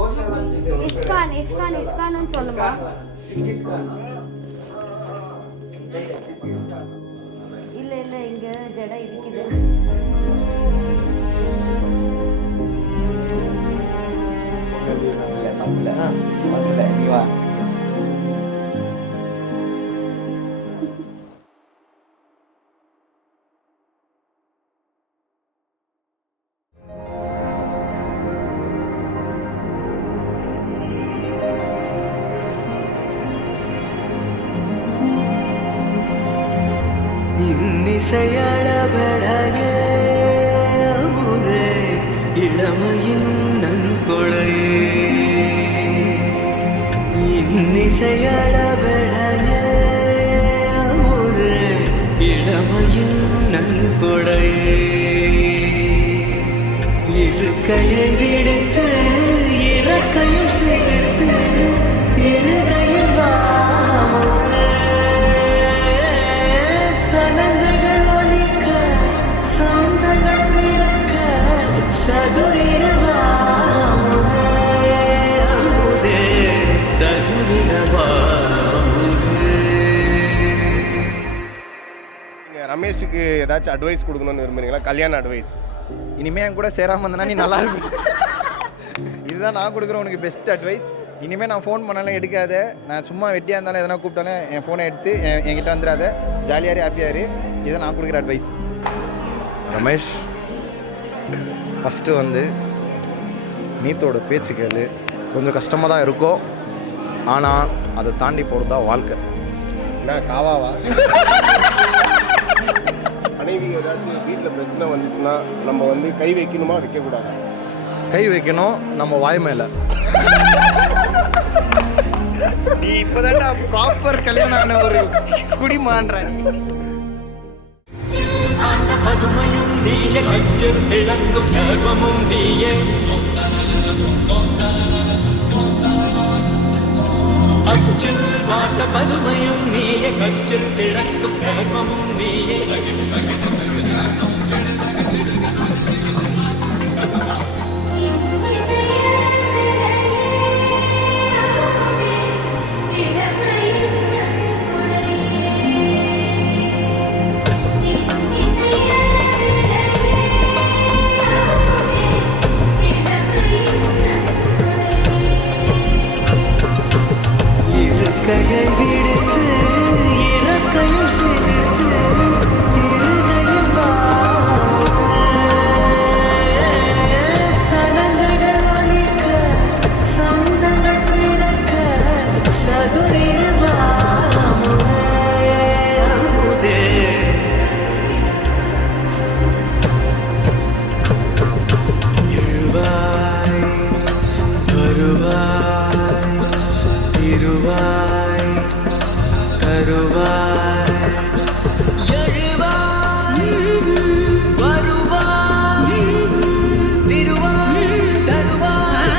ISKCON ISKCON இஸ்கான்னு சொல்லுமா? இல்ல இல்ல இங்க ஜடை இருக்குது. இன்னிசையளபடையே அமுதே இளமையின் நன்கொடையே இன்னிசையளபடையே அமுதே இளமையின் நன்கொடையே இருக்கையை விடுத்து இறக்கையும் சேர்த்து இருகையில் ரமேஷுக்கு ஏதாச்சும் அட்வைஸ் கொடுக்கணும்னு விரும்புறீங்களா? கல்யாண அட்வைஸ். இனிமேல் என் கூட சேராமல் இருந்தனா நீ நல்லா இருக்கு. இதுதான் நான் கொடுக்குறேன் உனக்கு பெஸ்ட் அட்வைஸ். இனிமேல் நான் ஃபோன் பண்ணாலும் எடுக்காத. நான் சும்மா வெட்டியாக இருந்தாலும் எதனா கூப்பிட்டாலும் என் ஃபோனை எடுத்து என்கிட்ட வந்துடாத. ஜாலியாரு ஹாப்பியாரு. இதுதான் நான் கொடுக்குற அட்வைஸ். ரமேஷ், ஃபஸ்ட்டு வந்து நீத்தோட பேச்சு கேளு. கொஞ்சம் கஷ்டமாக தான் இருக்கும், ஆனால் அதை தாண்டி போகிறது தான் வாழ்க்கை. என்ன காவாவா? மனைவி ஏதாச்சும் வீட்டில் பிரச்சனை வந்துச்சுன்னா நம்ம வந்து கை வைக்கணுமா வைக்கக்கூடாது? கை வைக்கணும் நம்ம வாய் மேலே. நீ இப்போதான் ப்ராப்பர் கல்யாணம் ஆன ஒரு குடிமான்ற. பதுமையும் நீயே கச்சில் திளங்கும் கர்வமும் நீயே அச்சில் பாட்ட பதுமையும் நீயே கச்சில் திளங்கும் கர்வமும் நீயே கையை விடுத்து இறக்கையும் சேர்த்து இருகையும் சனங்கள் ஒலிக்க சந்தங்கள் பிறக்க சதுரிடுவாமுதே எழுவாய் வருவாய் இருவாய் தருவாய் எழுவாய் வருவாய் திருவாய் தருவாய்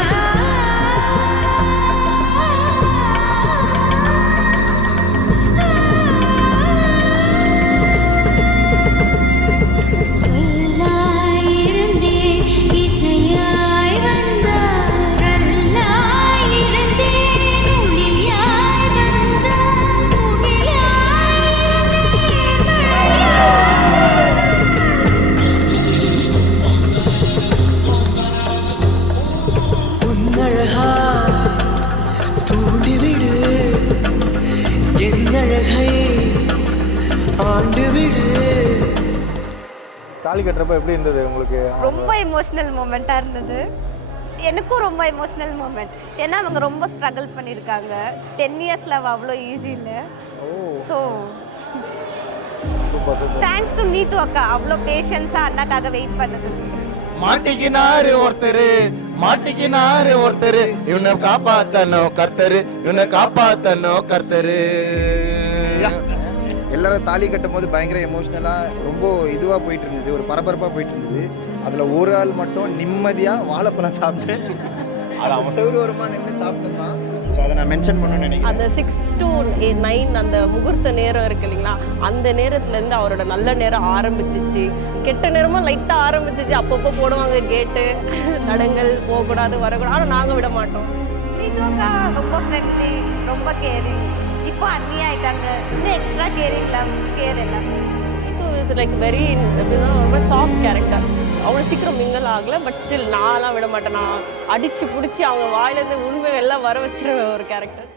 சொல்லாய் இருந்தேன் இசையாய் வந்தாய், கல்லாய் இருந்தேன் ஒளியாய் வந்தாய், முகிலாய் உன்னழகா தூண்டிவிடு என்னழகை ஆண்டுவிடு. தாலி கட்டுறப்ப எப்படி இருந்தது உங்களுக்கு? ரொம்ப எமோஷ்னல் மூமெண்ட்டாக இருந்தது. எனக்கும் ரொம்ப எமோஷ்னல் மூமெண்ட். ஏன்னா அவங்க ரொம்ப ஸ்ட்ரகிள் பண்ணியிருக்காங்க. 10 years லவ் அவ்வளோ ஈஸி இல்லை. ஸோ தேங்க்ஸ் டு நீத்து அக்கா, அவ்வளோ பேஷன்ஸாக அண்ணாக்காக வெயிட் பண்ணது. மாட்டிக்கினாரு ஒருத்தரு இவனை காப்பாத்தனோ கர்த்தரு. எல்லாரும் தாலி கட்டும் போது பயங்கர எமோஷ்னலாக ரொம்ப இதுவாக போயிட்டு இருந்தது, ஒரு பரபரப்பாக போயிட்டு இருந்தது. அதில் ஒரு ஆள் மட்டும் நிம்மதியாக வாழைப்பழம் சாப்பிட்டு செவ்வொருமா நின்று சாப்பிட்டு தான் ஸோ அதை நான் மென்ஷன் பண்ணணும்னு நினைக்கிறேன். அந்த 6 to 9 அந்த முகூர்த்த நேரம் இருக்கு இல்லைங்களா, அந்த நேரத்துலேருந்து அவரோட நல்ல நேரம் ஆரம்பிச்சிச்சு. கெட்ட நேரமாக லைட்டாக ஆரம்பிச்சிச்சு. அப்பப்போ போடுவாங்க கேட்டு, தடங்கள் போகக்கூடாது வரக்கூடாது, ஆனால் நாங்கள் விட மாட்டோம். இதுக்கா ரொம்ப ஃப்ரெண்ட்லி, ரொம்ப கேரிங். இப்போ அண்ணி ஆயிட்டாங்க, இன்னும் எக்ஸ்ட்ரா கேர் எல்லாமே. இஸ் லைக் வெரி எப்படின்னா ரொம்ப சாஃப்ட் கேரக்டர். அவ்வளோ சீக்கிரம் மிங்கல் ஆகலை. பட் ஸ்டில் நான்லாம் விட மாட்டேன். நான் அடித்து பிடிச்சி அவங்க வாயிலேருந்து உண்மை எல்லாம் வர வச்சிருவேன் ஒரு கேரக்டர்.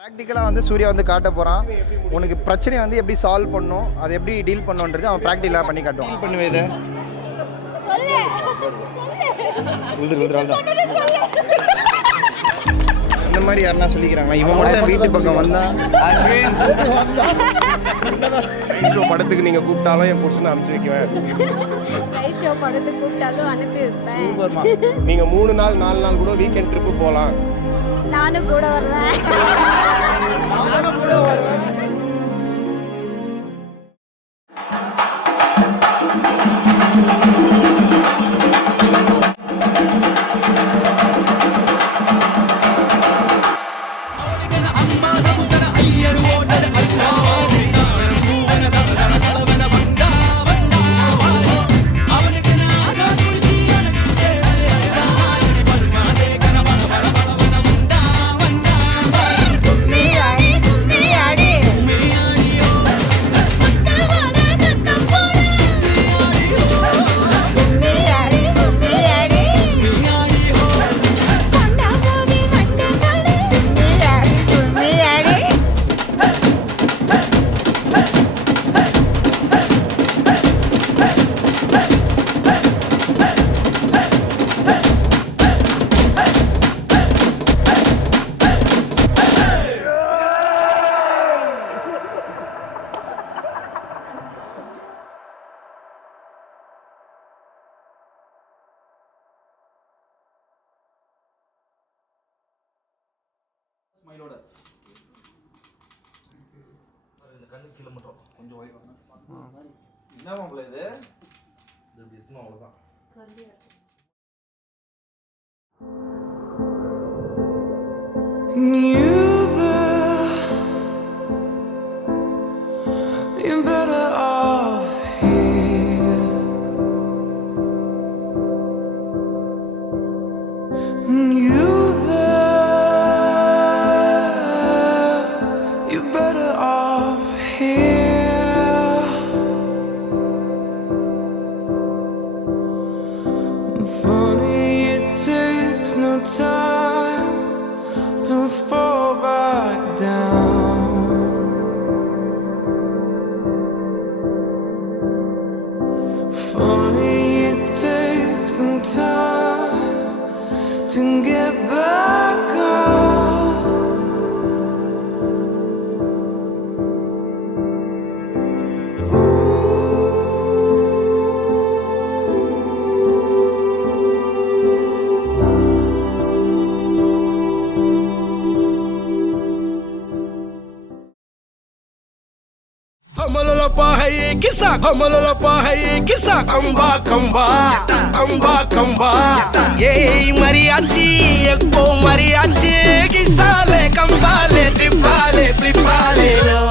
ப்ராக்டிக்கலாக வந்து சூர்யா வந்து காட்ட போகிறான். உனக்கு பிரச்சனையை வந்து எப்படி சால்வ் பண்ணணும், அதை எப்படி டீல் பண்ணுன்றது அவன் ப்ராக்டிக்கலாக பண்ணி காட்டுவான். டீல் பண்ணுவேன் இதை இந்த மாதிரி யாருன்னா சொல்லிக்கிறாங்க. இவன் மட்டும் வீட்டு பக்கம் வந்தா ஷோ படத்துக்கு நீங்கள் கூப்பிட்டாலும் என் புருஷனை அனுப்பிச்சு வைக்குவேன். ஷோ படத்துக்கு கூப்பிட்டாலும் அனுப்பி வைப்பேன். நீங்கள் 3 நாள் 4 நாள் கூட வீக்கெண்ட் ட்ரிப்பு போகலாம். நானும் கூட வருவேன். கண்ணு கீழே மட்டும் கொஞ்சம் ஓய்வு என்ன மாப்பிள்ள இது இப்படி எத்தணும் அவ்வளோதான். You're better off here. You there. You're better off here. Funny, it takes no time to fall back down. Funny, it takes some time to get back up. Amalala pahaye kisa, amalala pahaye kisa, kamba kamba, kamba kamba. Yey mariachi, ekko mariachi, kisale kambale, tripale, tripale lo.